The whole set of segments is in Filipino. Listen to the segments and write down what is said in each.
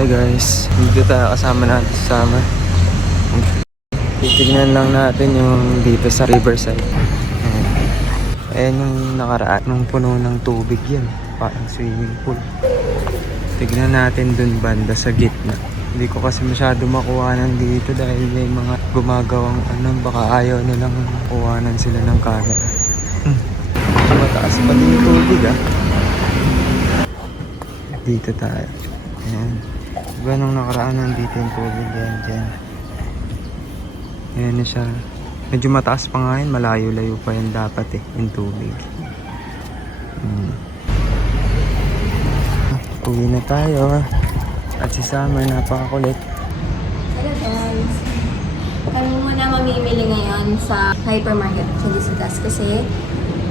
Hi guys, dito tayo kasama natin sa summer. Titignan lang natin yung dito sa Riverside. Ayan yung nakaraan, nung puno ng tubig yan, parang swimming pool. Tignan natin dun banda sa gitna. Hindi ko kasi masyado makuhanan dito dahil may mga gumagawang baka ayaw nilang kuhanan sila ng camera. Mataas pa din yung tubig Dito tayo. Ayan. Diba nung nakaraan nandito yung tubig yan dyan. Ayan na siya. Medyo mataas pa nga yun, malayo-layo pa yan dapat yung tubig. Uwi na tayo. At si Summer napakakulit. Hello guys! Kami muna mamimili ngayon sa hypermarket sa Disitas kasi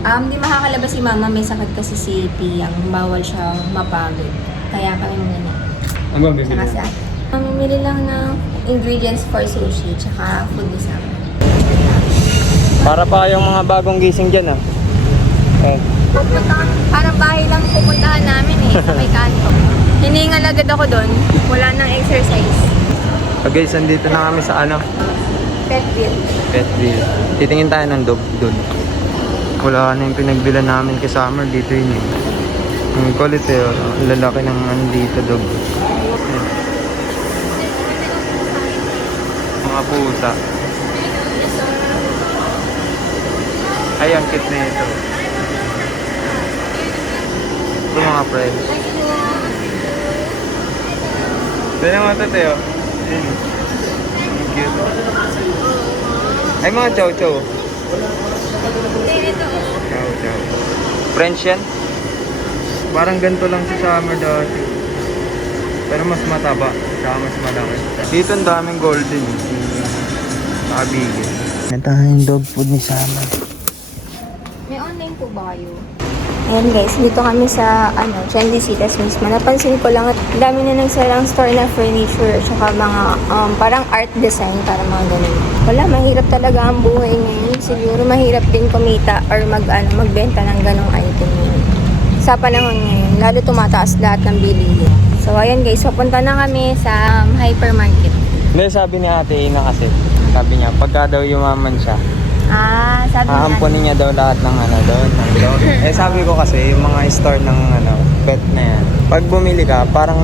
di makakalabas si Mama, may sakit kasi si Piyang, bawal siyang mapagod. Kaya kami muna. Ano ba bibili? Saka si ate. Mamimili lang ng ingredients for sushi tsaka food ni Summer. Para pa yung mga bagong gising dyan Parang bahay lang pupuntahan namin sa may kanto. Hiningal agad ako doon, wala nang exercise. Okay, andito na kami sa Petville. Petville. Titingin tayo ng dog doon. Wala na yung pinagbilan namin kay Summer dito yun Ang kulit ang lalaki ng dito dog. Mga pusa. Ay, ang cute na ito. Ito mga friends. Ito na mga tateo. Ang cute. Ay, mga chow-chow. Chow-chow. French yan? Parang ganito lang si Summer dati. Pero mas mataba. Saka mas malaki. Dito ang daming golden. Kabigil. Natahan yung dog food ni Summer. May online po ba kayo? Ayan guys, dito kami sa Trendy Cities mismo. Napansin ko lang at dami na nagsalang store na furniture tsaka mga parang art design para mga ganun. Wala, mahirap talaga ang buhay ngayon. Siguro mahirap din kumita or magbenta ng ganong item ngayon. Sa panahon ngayon, lalo tumataas lahat ng bilihin. So ayan guys, papunta na kami sa hypermarket. Hindi, sabi ni Ate Ina kasi, sabi niya, pagka daw yumaman siya, Sabi aampunin niya daw lahat ng doon. Sabi ko kasi, yung mga store ng pet na yan, pag bumili ka, parang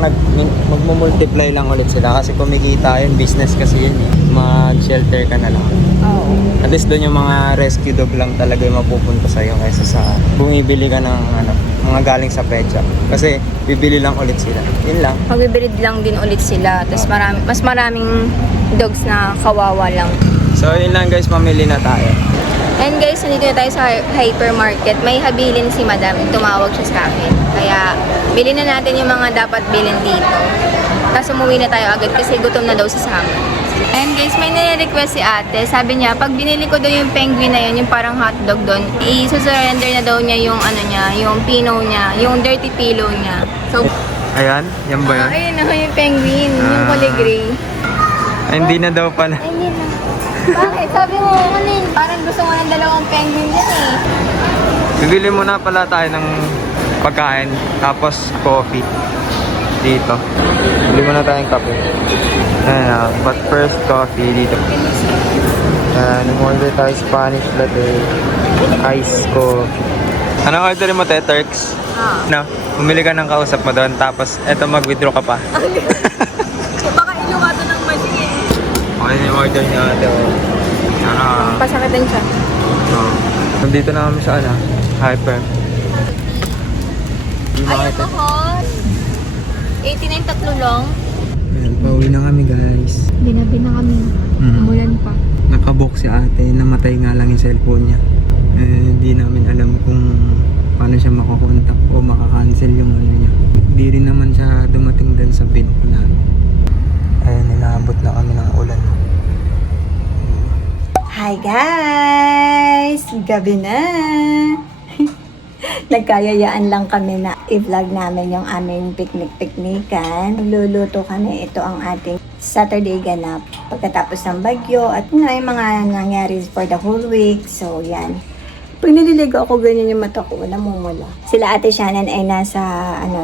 magmumultiply lang ulit sila kasi kumikita yun, business kasi yun mag-shelter ka na lang. Oo. At least doon yung mga rescue dog lang talaga yung mapupunta sa'yo kaysa sa bumibili ka ng mga galing sa pet shop. Kasi bibili lang ulit sila. Yun lang. Magbibreed lang din ulit sila. Tapos mas maraming dogs na kawawa lang. So yun lang guys, mamili na tayo. And guys, nandito na tayo sa hypermarket. May habilin si Madam. Tumawag siya sa akin. Kaya, bilhin na natin yung mga dapat bilhin dito. Tapos umuwi na tayo agad kasi gutom na daw si Summer. And guys, may nire-request si ate. Sabi niya, pag binili ko doon yung penguin na yun, yung parang hotdog doon, i-surrender na daw niya yung yung pino niya, yung dirty pillow niya. So, Ayan, yan ba yun? ayun na yung penguin, yung kulay gray. Ay, hindi na daw pala. Ay, hindi na. Bakit? Sabi mo, parang gusto mo ng dalawang penguin dyan Bibili muna pala tayo ng pagkain, tapos coffee dito. Bili muna tayong kape. Ayan, but first coffee dito. Order tayo Spanish latte, ice coffee. Anong order mo, Turks? No, bumili ka ng kausap mo doon, tapos eto mag-withdraw ka pa. Baka iluwa to ng machine. Okay yung order niya ate. Pasakitin siya. Nandito na kami sa hyper. Ayaw mo, hot. 89 tatlo lang. Ayan, pauwi na kami guys. Binabi na kami. Umulan pa. Nakabook si ate, namatay nga lang yung cellphone niya. Hindi namin alam kung paano siya makakontak o makakancel yung niya. Hindi rin naman siya dumating din sa bin ko namin. Ayan, inaabot na kami ng ulan. Hi guys! Gabi na! Nagkayayaan lang kami na i-vlog namin yung aming picnic-picnican. Luluto kami. Ito ang ating Saturday ganap. Pagkatapos ng bagyo at yung mga nangyari for the whole week. So yan. Pag nililigo ako, ganyan yung mata ko, namumula. Sila Ate Shannon ay nasa,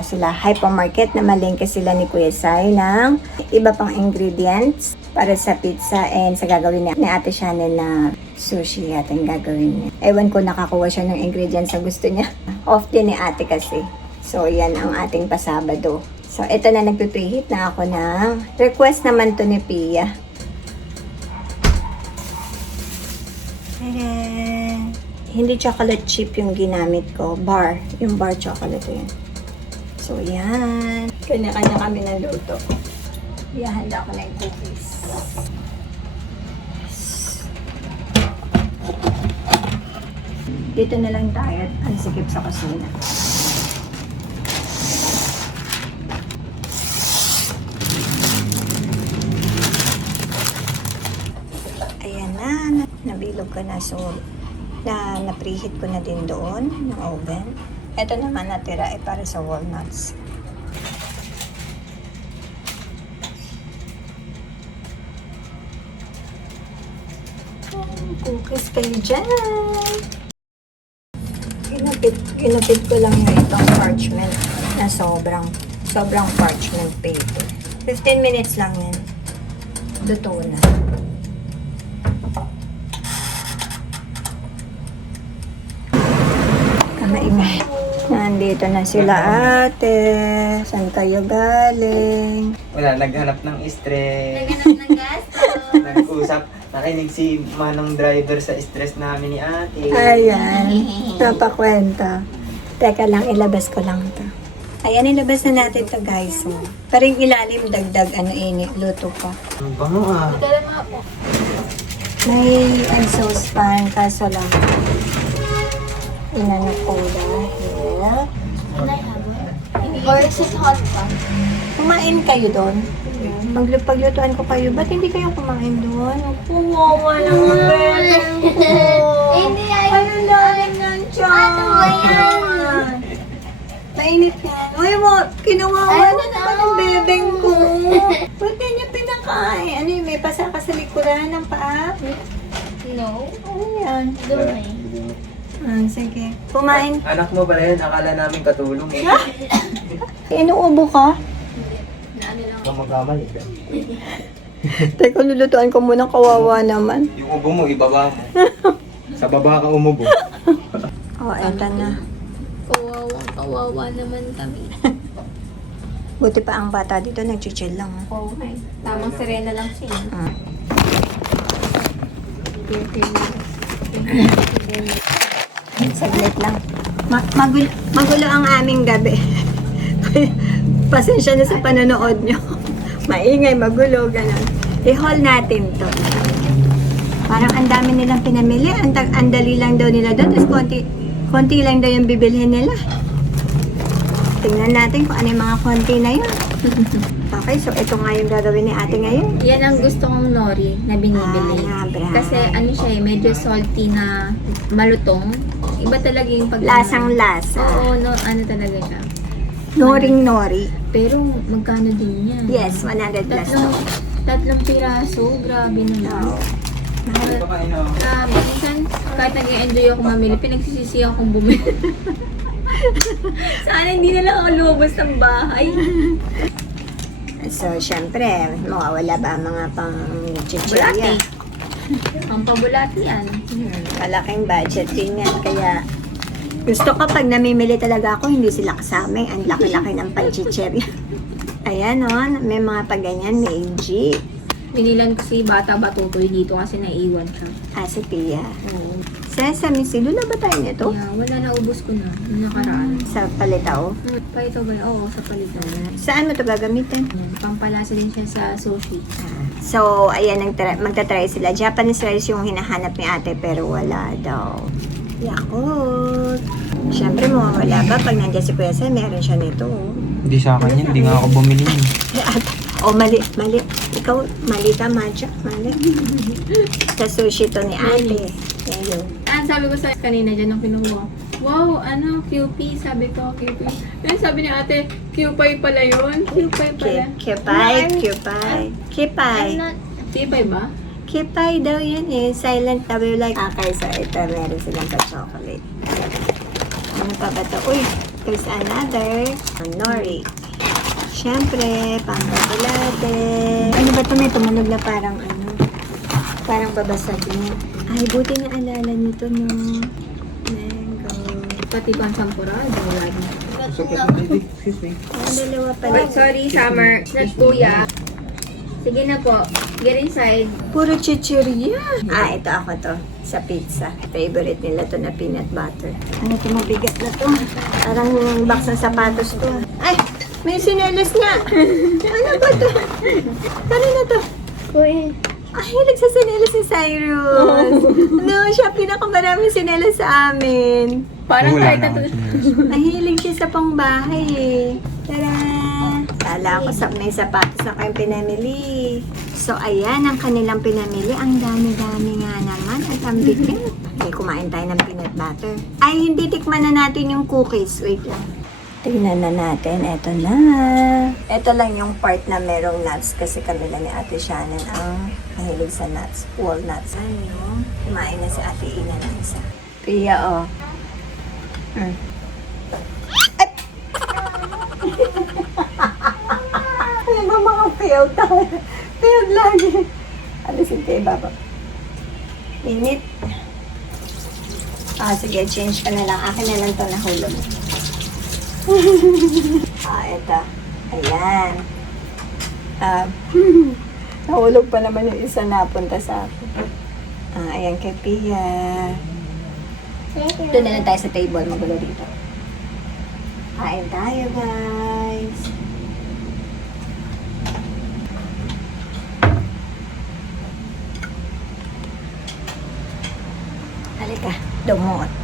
sila hypermarket na malengke sila ni Kuya Sai ng iba pang ingredients para sa pizza and sa gagawin ni Ate Shannon na sushi yata yung gagawin niya. Ewan ko, nakakuha siya ng ingredients na gusto niya. Off din ni Ate kasi. So, yan ang ating pasabado. So, ito na, nagpipreheat na ako ng request naman to ni Pia. Hindi chocolate chip yung ginamit ko. Bar. Yung bar chocolate yun. So, yan. Kanya-kanya kami naluto. Ihanda ko na yung cookies. Dito na lang tayo. Ang sikip sa kusina. Ayan na. Nabilog ka na. So, na-preheat ko na din doon ng oven. Ito naman natira ay para sa walnuts. Cookies kayo dyan! Ginupit ko lang na itong parchment na sobrang parchment paper. 15 minutes lang yan. Luto na. Maingay. Nandito na sila ate. Saan kayo galing? Wala, naghanap ng stress. Naganap ng gasto. Nag-usap. Nakinig si manong driver sa stress namin ni ate. Ayan. Napakwenta. Teka lang, ilabas ko lang to. Ayan, ilabas na natin to guys. So, parang ilalim, dagdag, luto pa. Ang bango ah. Dala mga po. May exhaust fan, kaso lang. Inano ko dahil. Or is it hot pa? Kumain kayo doon. Paglutuan ko kayo, ba't hindi kayo kumain doon? Kuwawa naman bebeng ko. Hindi ay. Ano lalim ng tiyan? Ano ba yan? Mainit yan. Uy mo, kinawawa Ano na naman ang bebeng ko. Ba't hindi niya pinakain? Ano yun, may pasa ka sa likuran ng paa? No. Ano yan? Doon Sige. Kumain. Anak mo pala yun, akala namin katulong eh. Inuubo ka? Kamagkamali. Teka, lulutuan ko muna, kawawa naman. Yung ubo mo, ibaba mo. Sa baba ka umubo. Oh, eto na. Kawawa naman kami. Buti pa ang bata dito, nag-chill lang. Oh, tamang sirena lang siya. Saglit lang. Magulo ang aming gabi. Pasensya na sa panonood nyo. Maingay, magulo, ganun. I-haul natin to. Parang ang dami nilang pinamili. Ang dali lang daw nila doon. Tapos konti lang daw yung bibilhin nila. Tingnan natin kung ano yung mga konti na yun. Okay, so ito nga yung gagawin ni ate ngayon. Yan ang gusto kong nori na binibili. Brad. Kasi ano siya eh, medyo salty na malutong. Iba talaga yung pag... Lasang-lasa. Oo, no, ano talaga siya. Noring-nori. Pero magkano din yan? Yes, 100 plus. Tatlong piraso, grabe naman. Ito ka ino. Minsan, kahit nag-enjoy ako mamili, pinagsisisi akong bumili. Sana hindi na lang ako lumabas ng bahay. So, syempre, mawawala ba ang mga pang Bulati. chichirya? Ang pabulati yan. Malaking budget din yan. Kaya, gusto ko pag namimili talaga ako, hindi sila kasama. Ang laki-laki ng panchichirya. Ayan o, may mga paganyan, may G. Binilan ko si Bata Batutoy dito kasi naiwan siya. Si Pia. Oo. Sesame seed, doon na ba tayo nito? Yeah, wala na, ubos ko na. Yung nakaraan. Sa palitaw. Pa ito ba? Oo, sa palitan. Saan mo ito gagamitin? Yan, pampalasa din siya sa sushi. So, ayan, magta-try sila. Japanese rice yung hinahanap ni ate, pero wala daw. Yakult. Siyempre, mawawala ba? Pag nandiyan si Kuya Sai, meron siya nito. Hindi sa akin yan, hindi nga ako bumili yun. Mali. Ikaw, mali ka, Madja. Mali. Sa sushi to ni ate. Ayun. Sabi ko sa kanina dyan nung kinuha. Wow, ano, QP, sabi ko, QP. Then sabi ni ate, QPay pala yun. QPay pala. Kipay. I'm not, QPay ba? Keep pie daw yan eh. Silent daw. We're like, so ito, meron silang pa-chocolate. Ano pa ba ito? Uy, there's another. Nori. Siyempre, pang-chocolate. Ano ba ito? May tumunog na parang parang babasag niya. Ay, buti na alala niyo to, no? Mango. Pati pang sampurado. Excuse me. Ang dalawa pala. Wait, sorry, Summer. Not kuya. Sige na po. Get inside. Puro chichirya. Ito ako to. Sa pizza. Favorite nila to na peanut butter. Ano to, mabigat na to. Parang box ng sapatos to. Ay! May sinelas nga! Ano ba to? Ano na to? Kuya. Ay, nagsasinelas si Cyrus. No, siya pinakamaraming sinelas sa amin. Parang Wala kahit na na akong sinelas. Mahilig siya sa pangbahay eh. Tara! Kala ko may sapatos na kayong pinamili. So, ayan ang kanilang pinamili. Ang dami-dami nga naman. At ang bitin. Okay, kumain tayo ng peanut butter. Ay, hindi tikman na natin yung cookies. Wait lang. Tingnan na natin. Eto na. Ito lang yung part na merong nuts. Kasi kami lang ni Ate Shannon ang mahilig sa nuts. Walnuts. Ano? Kumain na si Ate Ina ng isa. Pia, oh. Ano ba mga fail tayo? Fail lagi. Alisin kayo, baba. Init. Sige, change ka na lang. Akin na lang ito nahulog. Ito. Ayan. Nahulog pa naman yung isa napunta sa akin. Ayan kay Pia. Doon na lang tayo sa table. Magulo dito. Kain tayo, guys. Halika.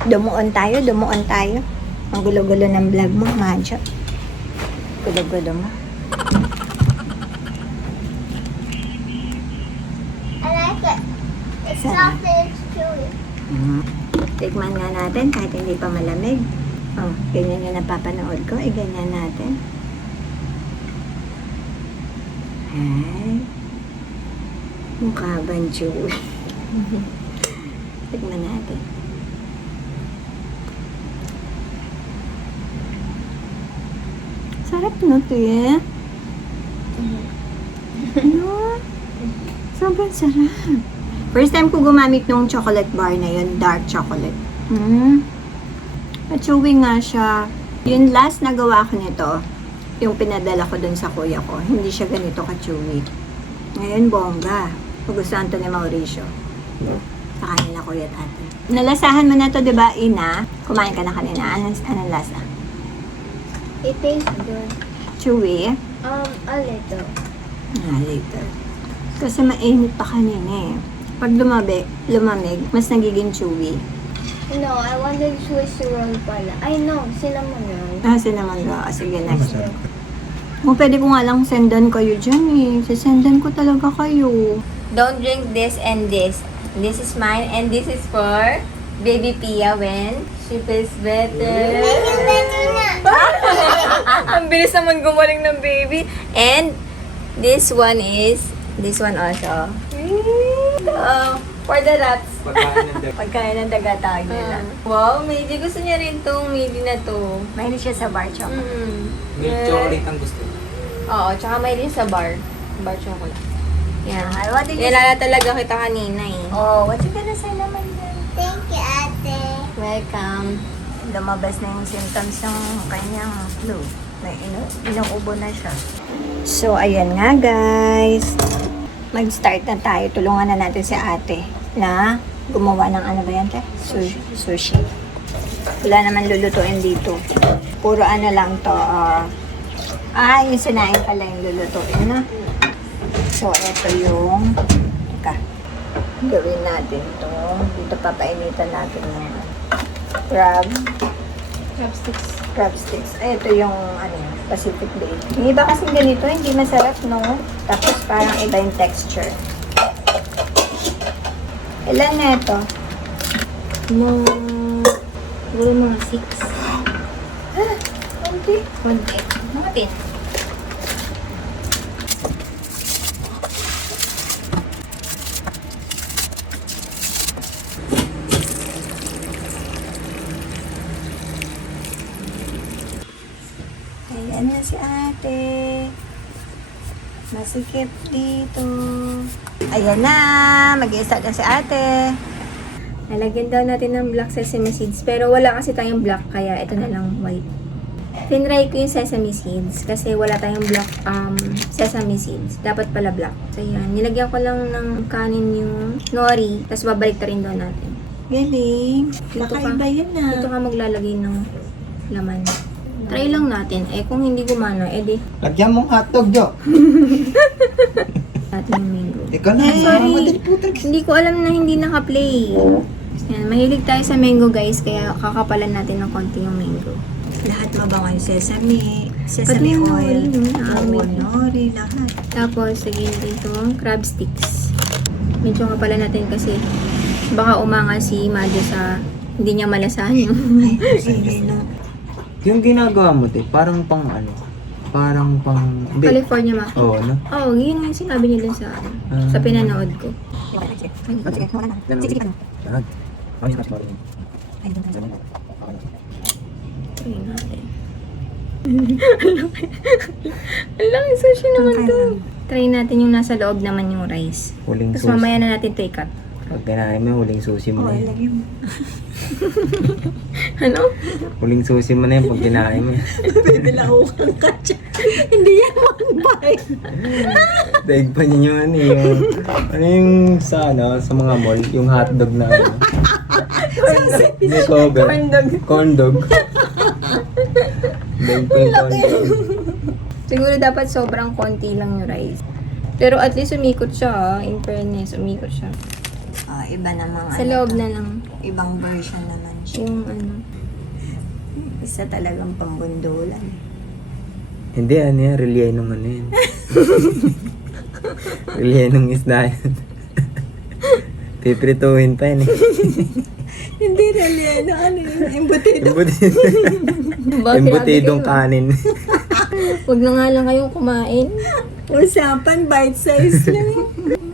Dumuon tayo. Ang gulo-gulo ng vlog mo, Madjo. Gulo-gulo mo. I like it. It's soft and it's chewy. Tikman nga natin kahit hindi pa malamig. Oh, ganyan yung napapanood ko. Ganyan natin. Ay. Mukha bang chewy? Tikman natin. Sarap na to eh. Ano? Sobrang sarap. First time ko gumamit ng chocolate bar na yun, dark chocolate. Chewy nga siya. Yung last na gawa ko nito, yung pinadala ko dun sa kuya ko, hindi siya ganito ka-chewy. Ngayon, bongga. Gugustuhan to ni Mauricio. Sa kanila kuya at ate. Nalasahan mo na to, di ba, Ina? Kumain ka na kanina. Anong lasa? It tastes good. Chewy? A little. Later. Kasi mainit pa kanina eh. Pag lumamig, mas nagiging chewy. No, I wanted Swiss roll pala. I know, cinnamon roll. Cinnamon roll. Sige, next. Pwede ko nga lang sendan kayo dyan eh. Sisendan ko talaga kayo. Don't drink this and this. This is mine and this is for baby Pia when she feels better. Ang bilis naman gumaling ng baby. And this one also. For the rats. Pagkain ng daga tawag nila. Wow, Mady. Gusto niya rin tong Mady na to. Mahilig siya sa bar chocolate. Milk chocolate ang gusto. Oo, tsaka may rin sa bar. Bar chocolate. Yan. What did you Nilala talaga kita kanina eh. Oh, what you gonna say naman yan? Thank you, Ate. Welcome. Lumabas na yung symptoms ng kanyang flu. Inuubo na siya. So, ayan nga guys. Mag-start na tayo. Tulungan na natin si ate na gumawa ng ano ba yan, te? Sushi. Wala naman lulutuin dito. Puro ano lang to. Yung sinain pala yung lulutuin na. So, ito yung gawin natin to. Dito papainitan natin ng crab sticks. Ito yung Pacific Day. Yung iba kasing ganito, hindi masarap, no? Tapos parang iba yung texture. Ilan na ito? Siguro mga 6. Kunti. Kunti. Mga 10. na si ate. Masikip dito. Ayan na, mag-i-start na si ate. Lalagyan daw natin ng black sesame seeds. Pero wala kasi tayong black, kaya ito na lang white. Tinry ko yung sesame seeds kasi wala tayong black sesame seeds. Dapat pala black. So yan, nilagyan ko lang ng kanin yung nori, tapos babalik ta rin daw natin. Galing. Dito Kakaiba yun Dito ka maglalagay ng laman. Try lang natin. Eh kung hindi gumana, edi Lagyan mong hotdog, Jo. natin yung mango. Ikaw na, Sorry, hindi ko alam na hindi naka-play. Yan, mahilig tayo sa mango guys, kaya kakapalan natin ng konti yung mango. Lahat mabango yung sesame Pati yung oil, nori, no? oo, nori, lahat. Tapos, again, dito, crab sticks. Medyo kapalan natin kasi baka umanga si Madjo sa hindi niya malasahan yung Ay, sige na. Yung ginagawa mo, te, parang pang ano? Parang pang... Hindi. California mac. Oo, no? Oo, yun yung sinabi niya dun sa, sa pinanood ko. Try natin. Ang laki sushi naman to. Try natin yung nasa loob naman yung rice. Huling Tapos susi. mamaya na natin ito i-cut. Pag kinain mo, huling susi mo Oo, na yun. lagyan mo. Ano? Huling susi mo na yun pag kinain mo. Pwede lang ukang katsa. Hindi yan one bite. Daig pa niyo yung ano yung sa mga mall, yung hotdog na ano. May cover. Corn dog. Daig pa yung corn dog. Siguro dapat sobrang konti lang yung rice. Pero at least umikot siya, in fairness, umikot siya. Iba namang Sa loob na lang. Ibang version naman siya. Yung ano. Isa talagang pambundulan. Hindi, ano yan, relyenong ano yan. Relyenong isda yan. Piprituhin pa yan eh. Hindi relyeno, ano yun? Embutido. Embutidong kanin. Huwag na nga lang kayong kumain. Usapan, bite size lang.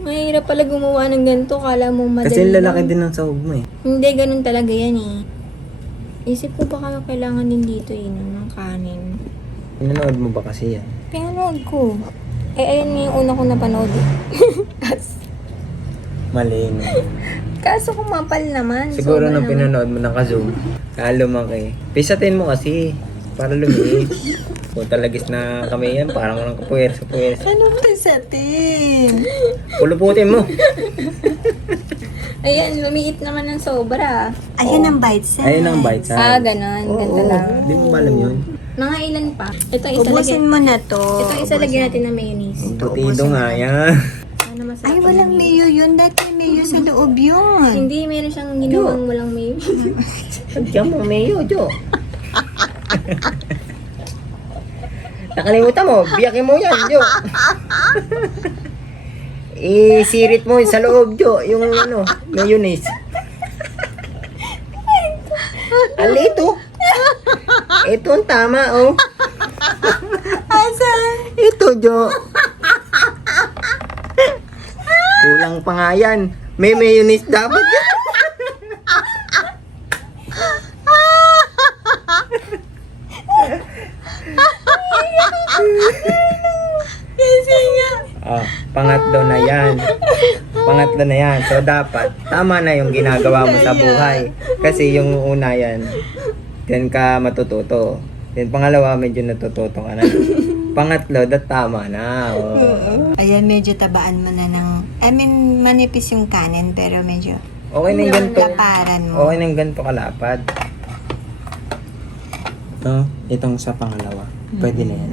Mahirap pala gumawa ng ganito. Kala mo madali Kasi lalaki lang. din ng sahog mo eh. Hindi, ganun talaga yan eh. Isip ko baka kailangan din dito eh, ng kanin. Pinanood mo ba kasi yan? Pinanood ko. Eh, ayun yung una kong napanood eh. Mali no. Kaso kumapal naman. Siguro Sobra nung naman. pinanood mo naka-zoom, lumaki. Pisatin mo kasi, para lumiit. Kung talagis na kami yan, parang walang kapuwersa-puwersa. Ano ba sa team? Puluputin mo. Ayan, lumiit naman ng sobra. Ayun ang bite size. Ayun ang bite size. Ganon. Ganda lang. Hindi mo ba alam yun? Mga ilan pa? Ito isa Ubusin mo na to. Ito isa lagyan natin ng mayonnaise. Butido nga yan. Sana masarap. Ay, walang mayo yun. Dati mayo sa loob yun. Hindi, meron siyang ginawang walang mayonnaise. Diyan mo mayo, Jo. Nakalimutan mo, biyakin mo yan, Jo. Isirit mo sa loob, Jo, yung ano, mayonnaise. Alito. Ito ang tama, oh. Asan? Ito, Jo. Kulang pa nga yan. May mayonnaise dapat yan. Kasi nga. Pangatlo na yan. Pangatlo na yan. So, dapat, tama na yung ginagawa mo sa buhay. Kasi yung una yan, yan ka matututo. Then, pangalawa, medyo natututo ka na. Pangatlo, tama na. Oh. Ayan, medyo tabaan mo na ng... I mean, manipis yung kanin, pero medyo Okay na yung ganito. laparan mo. Okay na yung ganito kalapad. Ito, itong sa pangalawa. Pwede na yan.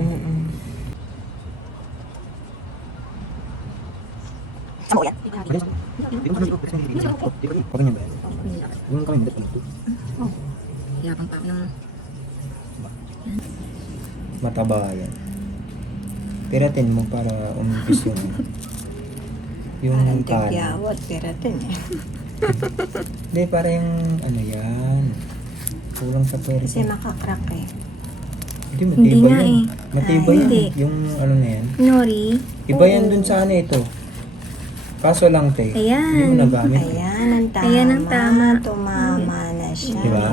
Yapang pa ng... Mataba yan. Piratin mo para umimpis yung Parang kanin. tigyawat, peratin eh. Hindi, para yung ano yan. Kulang sa pwede. Kasi makakrak eh. Hindi, Hindi matibay nga yan. eh. Matibay yan. Hindi. Yung ano na yan. Nori. Iba yan dun sa ano ito. Kaso lang, te. Ayan. Hindi mo nagamit. Ayan ang tama. Ayan ang tama. Tumama na siya. Diba?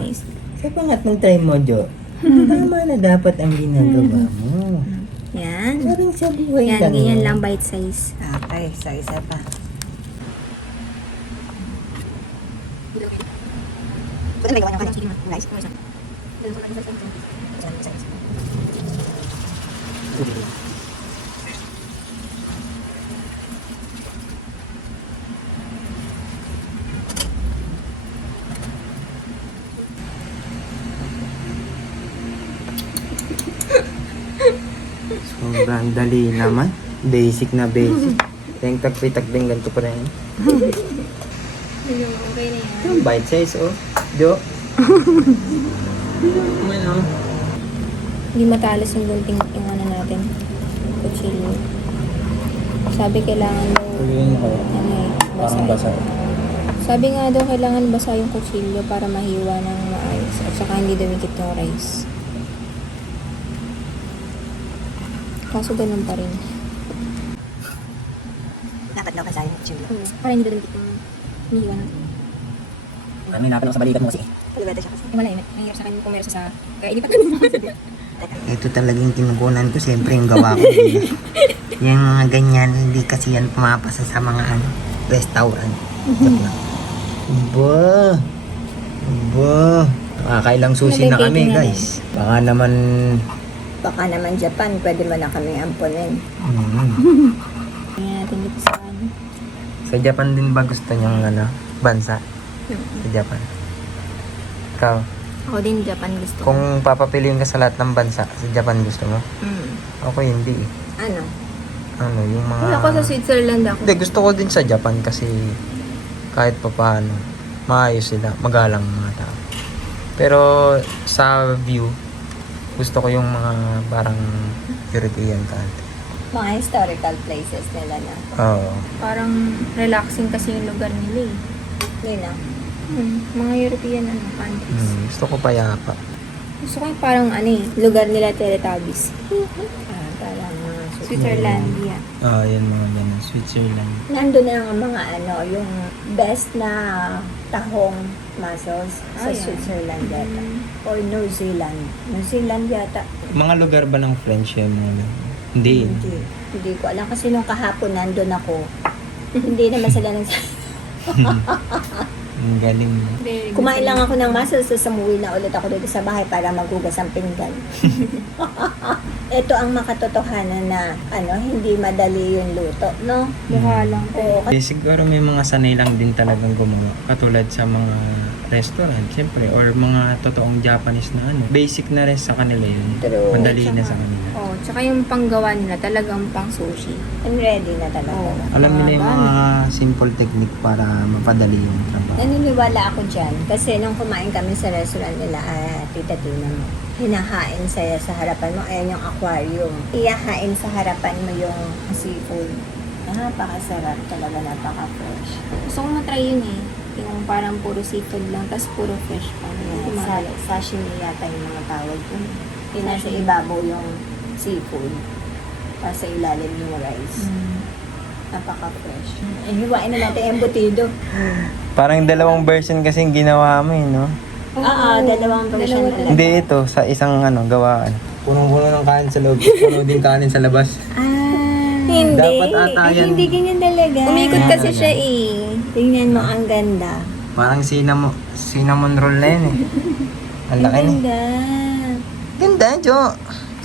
Sa pangatlong try mo, Jo, Tama na dapat ang ginagawa mo. Yan. Parang sa buhay Yan, lang. ganyan yun. lang bite size. Okay, so isa pa. Sobrang dali naman. Basic na basic. Yung tagpi-tagbing ganito pa rin. Okay na yan. Yung bite size, oh. Jo. Ano? Hindi matalas yung gunting yung ano natin. Kutsilyo. Sabi kailangan daw, Tuloyin ko. ano eh, basa. Sabi nga daw kailangan basa yung kutsilyo para mahiwa ng maayos. At saka hindi dumikit yung rice. Kaso ganun pa rin. Dapat daw kasaya yung chilo. Para hindi dumikit yung mahiwa ng Kami napanood sa balikat mo kasi. Kalibete siya kasi. wala yun. Mahirap sa akin kung meron sa kaya ilipat Ito talagang tinugunan ko, siyempre yung gawa ko. Yung mga ganyan, hindi kasi yan pumapasa sa mga restaurant. Joke lang. Ba? Makakailang susi na kami, guys. Baka naman... Baka naman Japan, pwede mo na kami ampunin. Kaya natin dito sa ano. Sa Japan din ba gusto niyang bansa? Sa Japan. Ikaw, Ako din Japan gusto ko. kung papapiliin ka sa lahat ng bansa, sa Japan gusto mo? Ako hindi eh. Ano? Ano, yung mga... Wala ko sa Switzerland ako. Hindi, gusto ko din sa Japan kasi kahit pa paano, maayos sila, magalang mga tao. Pero sa view, gusto ko yung mga parang European country. Mga historical places nila na. Oo. Parang relaxing kasi yung lugar nila eh. Yun lang. Mga European countries. Gusto ko payapa. Gusto ko yung parang lugar nila Teletubbies. Parang mga Switzerland, yeah. Yan mga ganun. Switzerland. Nandun na ang mga yung best na tahong mussels sa yeah. Switzerland yata. Or New Zealand. New Zealand yata. Mga lugar ba ng French yan? Hindi. Hindi ko alam kasi nung kahapon nandun ako. Hindi naman sila Ang galing. Very good. Kumain lang ako ng mussels, tapos umuwi na ulit ako dito sa bahay para maghugas ang pinggan. Ito ang makatotohanan na hindi madali yung luto, no? Mukha lang. Oo, Siguro may mga sanay lang din talagang gumawa. Katulad sa mga restaurant, siyempre. Or mga totoong Japanese na basic na rin sa kanila yun. True. Madali na sa kanila. Oh, tsaka yung panggawa nila talagang pang sushi. I'm ready na talaga. Oo. Alam nila yung mga simple technique para mapadali yung trabaho. Naniniwala ako dyan. Kasi nung kumain kami sa restaurant nila, Tita Tina mo, hinahain saya sa harapan mo. Ayan yung aquarium. Iyahain sa harapan mo yung seafood. Napakasarap talaga, napaka-fresh. Gusto ko matry yun eh. Yung parang puro seafood lang, tapos puro fresh pa. Sashimi yata yung mga tawag ko. Yung nasa ibabaw yung seafood. Tapos sa ilalim yung rice. Napaka-fresh. Hiwain na natin yung embutido. Parang dalawang version kasi yung ginawa mo no? Oo, dalawang version talaga. Hindi ito, sa isang gawaan. Punong-puno ng kanin sa loob, puno din kanin sa labas. Hindi. Dapat ata yan. Hindi ganyan talaga. Umikot kasi siya eh. Tingnan mo, ang ganda. Parang cinnamon roll na yun eh. Ang laki na. Ganda. Ganda, Jo.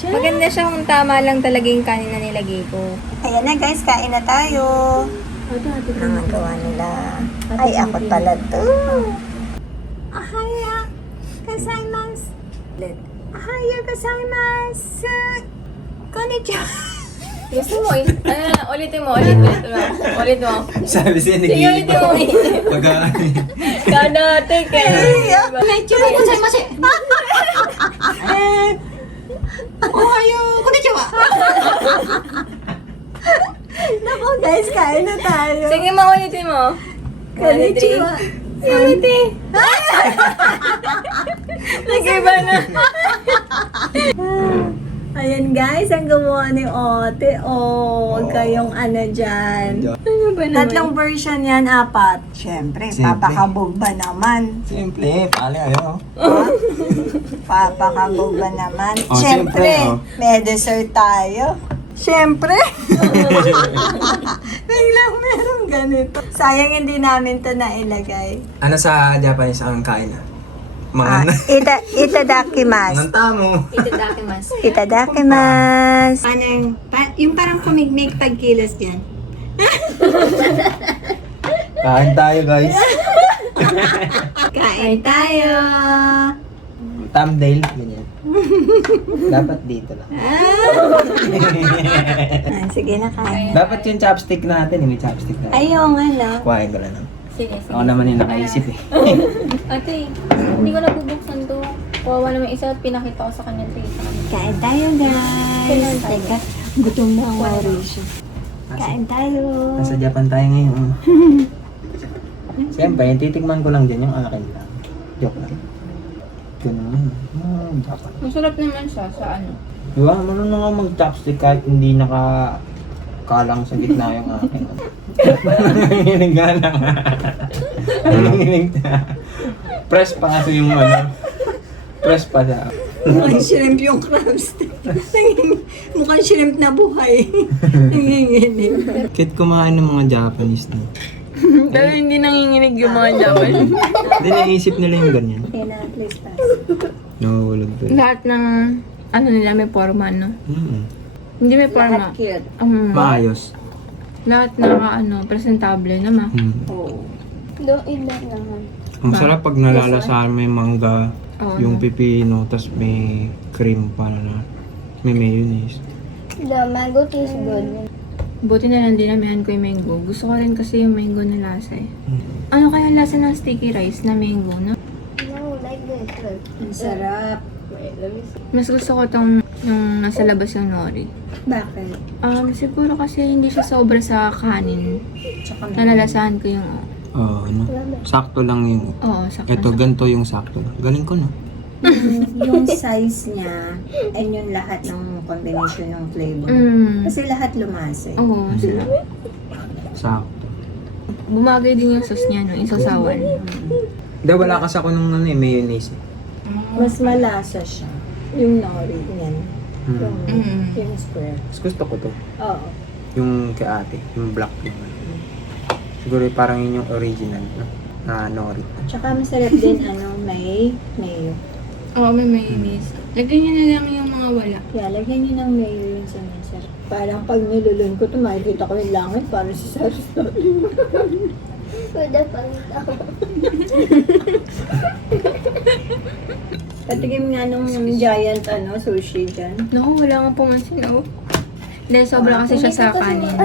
Maganda siya kung tama lang talaga yung kanin na nilagay ko. Ayan na guys, kain na tayo. Ang gawa nila. Ay, ako pala to. Ahaya gozaimasu. Ahaya gozaimasu. Konnichiwa. Gusto mo eh. Ulitin mo. Ulit mo. Sabi siya, Sige, ulitin mo. Kanate kayo. Konnichiwa gozaimasu. Ohayo konnichiwa. Naku guys, kain na tayo. Sige mo, ulitin mo. Konnichiwa. Ulitin. Nag-iba na. Ayan guys, ang gumawa ni Ote. Oh, huwag kayong dyan. Ano ba Tatlong version yan, 4. Siyempre, Siyempre. papakabog ba naman? Simple, pali ayun. Papakabog ba naman? Oh, Siyempre, siyempre, oh. may dessert tayo. Siyempre. Biglang meron ganito. Sayang hindi namin to nailagay. Ano sa Japanese ang kain na? Mga Itadakimasu. Anong tamo? Itadakimasu. Itadakimasu. Ano yung parang kumigmig pagkilos dyan? Kain tayo guys. Kain tayo. Thumbnail, ganyan. Dapat dito lang. Sige na, kain. Dapat yung chopstick natin, may chopstick natin. Ayaw nga na. Kuhain ko lang. Sige, sige. Ako naman yung nakaisip eh. Ate, hindi ko nabubuksan to. Kawawa naman isa at pinakita ko sa kanya. Kain tayo, guys. Teka, gutom na ang Mauricio. Kain tayo. Nasa Japan tayo ngayon. Siyempre, titikman ko lang din yung akin lang. Joke lang. Ganun. Japan. Masarap naman siya sa ano. Diba? Marunong ako mag-chopstick kahit hindi nakakalang sa gitna yung akin. Nanginginig nga lang. Nanginginig na. Press pa kasi yung ano. Press pa siya. Mukhang shrimp yung crabs. Mukhang shrimp na buhay. Nanginginig. Kahit kumain ng mga Japanese na. Pero hindi nanginginig yung mga Japan. Hindi naisip nila yung ganyan. Okay na, please pass. No, walang to. Lahat ng ano nila may forma, no? Hindi may forma. Lahat cute. Maayos. Lahat na presentable naman. Oo. Doon ilan naman. Ang sarap pag nalalasahan mo yung mangga, Oo, yung pipino, tas may cream para na. May mayonnaise. The mango tastes good. Buti na lang dinamihan ko yung mango. Gusto ko rin kasi yung mango na lasa eh. Ano kaya ang lasa ng sticky rice na mango, no? No, like this. Ang sarap. Mas gusto ko tong yung nasa labas yung nori. Bakit? Siguro kasi hindi siya sobra sa kanin. Tsaka Nalalasahan ko yung Oo, ano? Sakto lang yung... oo, sakto. Ito, ganito yung sakto. Galing ko, no? yung size niya, and yung lahat ng combination ng flavor. Kasi lahat lumasa. Oo, sarap. Sakto. Bumagay din yung sauce niya, no? Yung sausawan. Hindi, wala kasi ako nung ano, mayonnaise. Mas malasa siya. Yung nori, yan. Yung square. Mas gusto ko to. Oo. Yung kay ate, yung black naman. Siguro parang yun yung original, no? Na nori. Tsaka masarap din, may mayo. Oo, may mayonnaise. Lagyan niyo na lang yung mga wala. Yeah, lagyan niyo ng mayo yun sa masarap. Parang pag nilulun ko ito, makikita ko yung langit para si Sarah. Pwede pa rin ako. Patigim nga nung giant sushi dyan. Naku, wala nga pumansin, oh. Hindi, sobra kasi siya sa kanin.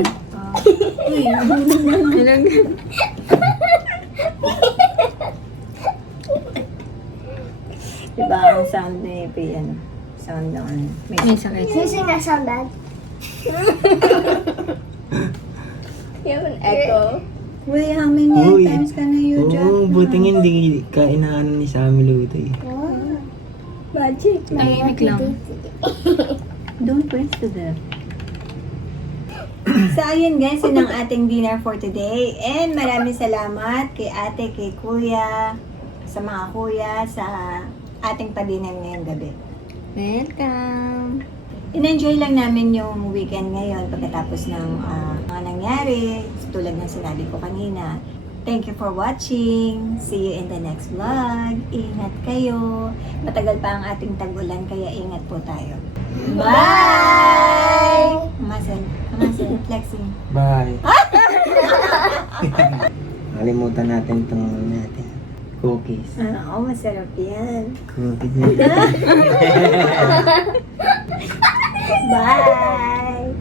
Diba ang sound ni Piano? Sound ng May sakit. Sino sinasabat? Yung echo. Uy, how many times ka na yun dyan? Oo, buti nga hindi ka inaano ni Sammy luto eh. Magic. Tahimik lang. Don't press to them. So, ayun guys, yun ang ating dinner for today. And maraming salamat kay ate, kay kuya, sa mga kuya, sa ating padinan ngayong gabi. Welcome! In-enjoy lang namin yung weekend ngayon pagkatapos ng mga nangyari, tulad ng sinabi ko kanina. Thank you for watching. See you in the next vlog. Ingat kayo. Matagal pa ang ating tag-ulan, kaya ingat po tayo. Bye! Kamasin, flexing. Bye! Nalimutan natin itong natin. Cookies. Oo, masarap yan. Cookies. Bye!